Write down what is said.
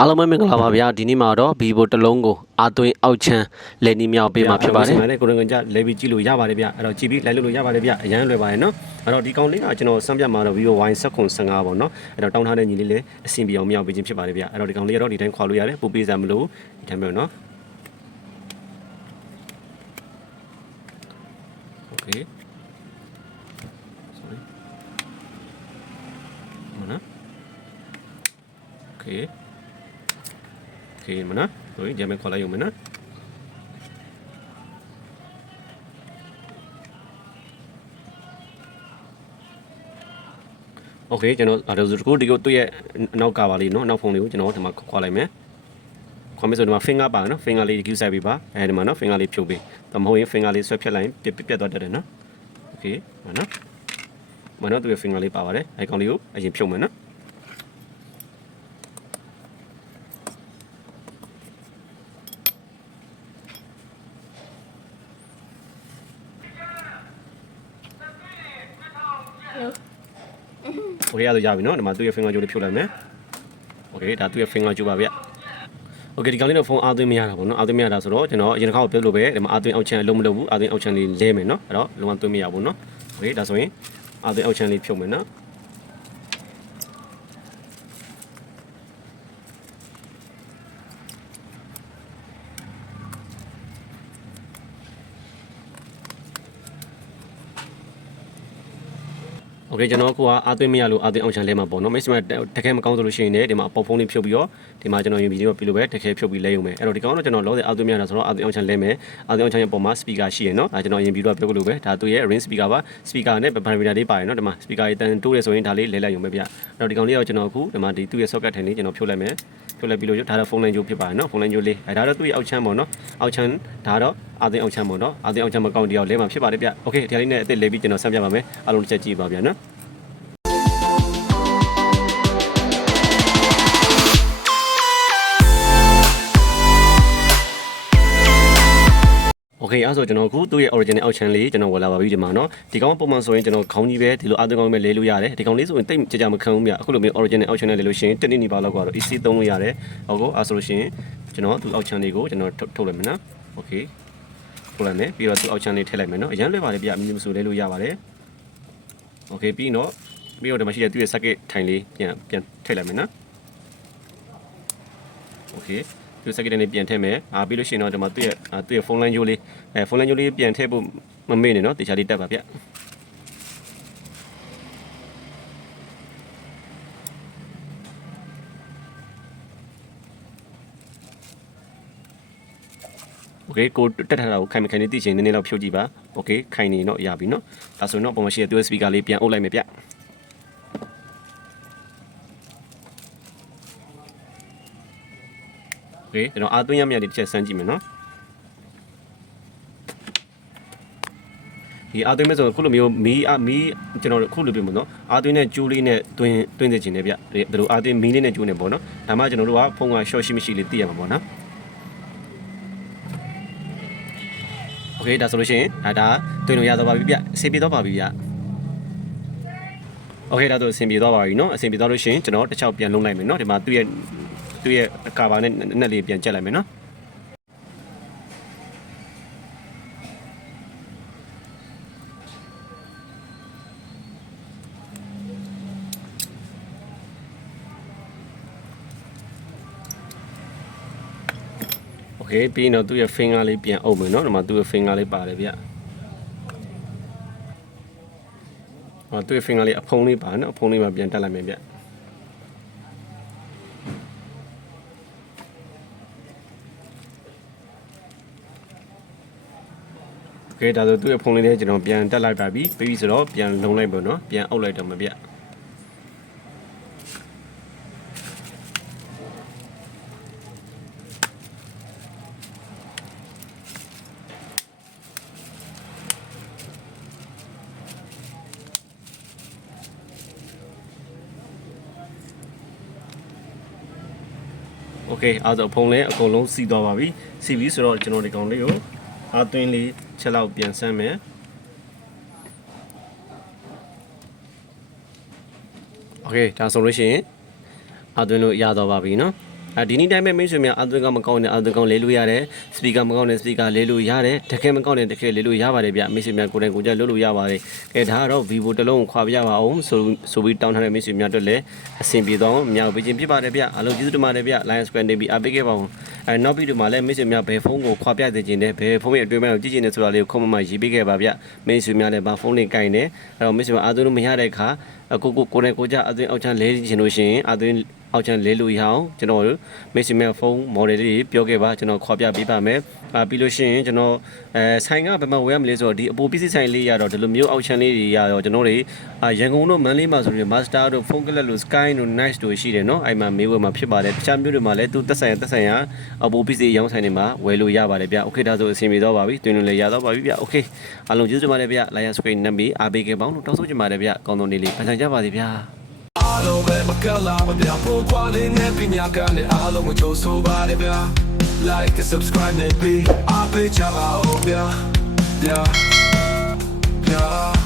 အားလုံးပဲမင်္ဂလာပါဗျာဒီနေ့မှာတော့ Vivo တလုံးကိုအသွင်းအောက်ချမ်းလယ်နီမြောက်ပေးမှာဖြစ်ပါတယ်။ကိုရင်ကန်ကြလဲပြီးကြည့်လို့ရပါတယ်ဗျ။အဲ့တော့ကြည့်ပြီးလိုက်လို့လို့ရပါတယ်ဗျ။အရန်လွယ်ပါတယ်နော်။အဲ့တော့ဒီကောင်လေးကကျွန်တော်စမ်းပြမှာတော့ Vivo Y715 ပေါ့နော်။အဲ့တော့တောင်းထားတဲ့ညီလေးလည်းအဆင်ပြေအောင်မြောက်ပေးခြင်းဖြစ်ပါတယ်ဗျ။အဲ့တော့ဒီကောင်လေးကတော့ဒီတိုင်းခွာလို့ရတယ်ပူပေးစမ်းမလို့ဒီတိုင်းပဲနော်။ Okay Sorry. ဟုတ်နော်။ Okay อเคโอเคမနော်ဆိုရင်ဂျမ်းမဲခေါ်လိုက်ရုံမနော် โอเคကျွန်တော်ဒါဆိုတကူဒီကိုသူ့ရဲ့အနောက်ကပါလေးเนาะနောက်ဖုန်းလေးကိုကျွန်တော်ဒီမှာခွာလိုက်မယ်ခွာမယ်ဆိုဒီမှာ finger ပါနော် finger လေး use ပေးပါအဲဒီမှာနော် finger လေးဖြုတ်ပေးဒါမဟုတ်ရင် finger လေးဆွဲဖြတ်လိုက်ရင်ပြက်ပြက်သွားတတ်တယ်နော်โอเคမနော်မနော်သူ့ရဲ့ finger လေးပါပါတယ်အဲကောင်လေးကိုအရင်ဖြုတ်မယ်နော် โอเคအဲ့ဒါရပြီနော်ဒီမှာသူ့ရဲ့ finger ကြိုးလေးဖြုတ်လိုက်မယ်โอเคဒါသူ့ရဲ့ finger ကြိုးပါဗျโอเคဒီကောင်လေးတော့ဖုန်းအားသွင်းမရတာပေါ့နော်အားသွင်းမရတာဆိုတော့ကျွန်တော်အရင်တစ်ခါကိုပြောလို့ပဲဒီမှာအားသွင်းအောက်ချမ်းလုံးမလုပ်ဘူးအားသွင်းအောက်ချမ်းလေးလဲမယ်နော်အဲ့တော့လုံးဝသွင်းမရဘူးနော်โอเคဒါဆိုရင်အားသွင်းအောက်ချမ်းလေးဖြုတ်မယ်နော် โอเคကျွန်တော်ကအာသွင်းမရလို့အာသွင်းအောင်ချန်လဲမှာပေါ့နော်မိတ်ဆွေတကယ်မကောင်းဆိုလို့ရှိရင်လည်းဒီမှာအပေါ်ဖုန်းလေးဖြုတ်ပြီးတော့ဒီမှာကျွန်တော်ယူဗီဒီယိုပြလို့ပဲတကယ်ဖြုတ်ပြီးလဲရုံပဲအဲ့တော့ဒီကောင်တော့ကျွန်တော်လောဆယ်အာသွင်းမရတာဆိုတော့အာသွင်းအောင်ချန်လဲမယ်အာသွင်းအောင်ချန်ရဲ့ပုံမှာ speaker ရှိရယ်နော်ဒါကျွန်တော်အရင်ပြီးတော့ပြောလို့ပဲဒါသူ့ရဲ့ ring speaker ပါ speaker နဲ့ parameter လေးပါတယ်နော်ဒီမှာ speaker ရဲ့တန်တိုးရဆိုရင်ဒါလေးလဲလိုက်ရုံပဲဗျအဲ့တော့ဒီကောင်လေးတော့ကျွန်တော်အခုဒီမှာဒီသူ့ရဲ့ socket ထိုင်လေးကျွန်တော်ဖြုတ်လိုက်မယ်ဖြုတ်လိုက်ပြီးလို့ဒါတော့ဖုန်းလိုင်းကြိုးဖြစ်ပါတယ်နော်ဖုန်းလိုင်းကြိုးလေးအဲဒါတော့သူ့ရဲ့အောက်ချမ်းပေါ့နော်အောက်ချမ်းဒါတော့ အာသွင်းအောင်ချမ်းပေါ့နော်အာသွင်းအောင်ချမ်းမကောင်းတရားလဲမှာဖြစ်ပါတယ်ဗျโอเคဒီဟာလေးနဲ့အစ်စ်လဲပြီးကျွန်တော်ဆက်ပြပါမယ်အားလုံးတစ်ချက်ကြည့်ပါဗျာနော် โอเคအဲ့ဆိုကျွန်တော်အခုသူ့ရဲ့ original option လေးကျွန်တော်ဝယ်လာပါပြီဒီမှာเนาะဒီကောင်ပုံမှန်ဆိုရင်ကျွန်တော်ခေါင်းကြီးပဲဒီလိုအသွင်ကောင်းပဲလဲလို့ရတယ်ဒီကောင်လေးဆိုရင်တိတ်ကြကြမခံဘူးမြအခုလိုမျိုး original option နဲ့လဲလို့ရှိရင်တစ်နှစ်နီးပါးလောက်ကတော့ easy သုံးလို့ရတယ်ဟုတ်ကောအဲ့ဆိုလို့ရှိရင်ကျွန်တော်သူ့ option လေးကိုကျွန်တော်ထုတ်ထုတ်လိုက်မယ်နော်โอเค ပို့လိုက်မယ်ပြီးတော့သူ့ option လေးထည့်လိုက်မယ်နော်အရန်လွယ်ပါလေပြအမီမဆိုလဲလို့ရပါတယ် okay ပြီးတော့ပြီးတော့ဒီမှာရှိတဲ့သူ့ရဲ့ circuit ထိုင်လေးပြန်ပြန်ထည့်လိုက်မယ်နော် okay သူ့ circuit နဲ့ပြန်ထည့်မယ်အာပြီးလို့ရှိရင်တော့ဒီမှာသူ့ရဲ့သူ့ရဲ့ phone line ရိုးလေးအဲ phone line ရိုးလေးပြန်ထည့်ဖို့မမေ့နဲ့နော်တေချာလေးတက်ပါဗျ โอเคကိုတက်ထားတာကိုခိုင်မခိုင်နေသိချင်နည်းနည်းလောက်ဖြုတ်ကြည့်ပါโอเคခိုင်နေတော့ရပြီเนาะဒါဆိုရင်တော့ပုံမှန်ရှိတဲ့သူ့ရဲ့ speaker လေးပြန်အုပ်လိုက်မယ်ဗျโอเคကျွန်တော်အာသွင်းရမြတ်လေးတစ်ချက်စမ်းကြည့်မယ်เนาะဒီအာသွင်းမဲ့ဆိုခုလိုမျိုးမီးအမီးကျွန်တော်ခုလိုပြမနော်အာသွင်းတဲ့ကျိုးလေးနဲ့တွင်းတွင်းစေချင်တယ်ဗျဒီလိုအာသွင်းမီးလေးနဲ့ကျိုးနေပေါ့နော်ဒါမှကျွန်တော်တို့ကဖုန်းက short ရှိမရှိလေးသိရမှာပေါ့နော် โอเคဒါဆိုလို့ရှိရင်ဒါဒါတွင်လို့ရတော့ပါပြီဗျအဆင်ပြေတော့ပါပြီဗျโอเคဒါဆိုအဆင်ပြေတော့ပါပြီเนาะအဆင်ပြေတော့လို့ရှိရင်ကျွန်တော်တစ်ချောက်ပြန်လုံးလိုက်မယ်เนาะဒီမှာသူ့ရဲ့သူ့ရဲ့ကာဘာနဲ့နက်လေးပြန်ကျက်လိုက်မယ်เนาะ ကဲ့ပြီးရင်တော့သူ့ရဲ့ finger လေးပြန်အုပ်မယ်နော်ဒီမှာသူ့ရဲ့ finger လေးပါတယ်ဗျဟောသူ့ရဲ့ finger လေးအဖုံးလေးပါနော်အဖုံးလေးမှာပြန်တက်လိုက်မယ်ဗျကဲဒါဆိုသူ့ရဲ့ဖုန်းလေးလေးကျွန်တော်ပြန်တက်လိုက်ပါပြီပြီးပြီဆိုတော့ပြန်လုံလိုက်ပါတော့ပြန်အုပ်လိုက်တော့မပြတ် โอเคအားဆိုဖုန်းလဲအကုန်လုံးစီးသွားပါပြီစီးပြီဆိုတော့ကျွန်တော်ဒီကောင်လေးကိုအာသွင်းလေးချက်လောက်ပြန်ဆမ်းမယ်โอเคဒါဆိုလို့ရှိရင်အာသွင်းလို့ရတော့ပါပြီเนาะ ဒီနေ့တိုင်းပဲမိတ်ဆွေများအာသွင်းကမကောင်းတဲ့အာသွင်းကောင်းလဲလို့ရတယ်စပီကာမကောင်းတဲ့စပီကာလဲလို့ရတယ်တကယ်မကောင်းတဲ့တကယ်လဲလို့ရပါတယ်ဗျမိတ်ဆွေများကိုယ်တိုင်ကိုယ်ကြလုပ်လို့ရပါတယ်ကဲဒါကတော့ Vivo တစ်လုံးကိုခွာပြရပါအောင်ဆိုဆိုပြီးတောင်းထားတဲ့မိတ်ဆွေများတို့လည်းအဆင်ပြေသွားအောင်အများပေးခြင်းဖြစ်ပါတယ်ဗျအားလုံးကျေးဇူးတင်ပါတယ်ဗျ Lion Square နေပြီးအားပေးခဲ့ပါအောင်အဲနောက်ဗီဒီယိုမှာလည်းမိတ်ဆွေများဘယ်ဖုန်းကိုခွာပြသေးခြင်းနဲ့ဘယ်ဖုန်းရဲ့အတွင်းပိုင်းကိုကြည့်ခြင်းနဲ့ဆိုတာလေးကိုခုမှမှရေးပေးခဲ့ပါဗျမိတ်ဆွေများလည်းဘာဖုန်းလေးကင်နေအဲ့တော့မိတ်ဆွေများအားသွင်းလို့မရတဲ့အခါကိုကိုကိုယ်တိုင်ကိုယ်ကြအသွင်းအောက်ချမ်းလဲခြင်းလို့ရှိရင်အသွင်း အောက်ချမ်းလဲလို့ရအောင်ကျွန်တော်တို့မိတ်ဆွေများဖုန်း model လေးပြောခဲ့ပါကျွန်တော်ခေါ်ပြပေးပါမယ်အာပြီးလို့ရှိရင်ကျွန်တော်အဲဆိုင်ကဘယ်မှာဝယ်ရမလဲဆိုတော့ဒီအပေါ်ပစ္စည်းဆိုင်လေးရတော့ဒီလိုမျိုးအောက်ချမ်းလေးတွေရတော့ကျွန်တော်တွေအာရန်ကုန်တို့မန္တလေးမှာဆိုရင် master တို့ phone color လို့ sky တို့ nice တို့ရှိတယ်เนาะအဲ့မှာမေးဝယ်မှာဖြစ်ပါတယ်တခြားမျိုးတွေမှာလည်းသူတက်ဆိုင်တက်ဆိုင်ရအပေါ်ပစ္စည်းရောင်းဆိုင်တွေမှာဝယ်လို့ရပါတယ်ဗျโอเคဒါဆိုအဆင်ပြေတော့ပါပြီတွင်လို့လည်းရတော့ပါပြီဗျโอเคအားလုံးကျေးဇူးတင်ပါတယ်ဗျ Lion Screen နံပါတ်အားပေးခဲ့ပါအောင်လို့တောင်းဆိုချင်ပါတယ်ဗျကောင်းသောနေ့လေးဖန်ဆန်ကြပါစေဗျာ အား လုံးပဲမကလာမပြဖို့ခွာလေးနဲ့ပြညာကနဲ့အားလုံးကိုကြိုးဆိုပါရဗျာ Like and subscribe နဲ့ be အပေးချပါဦးဗျာ Yeah Yeah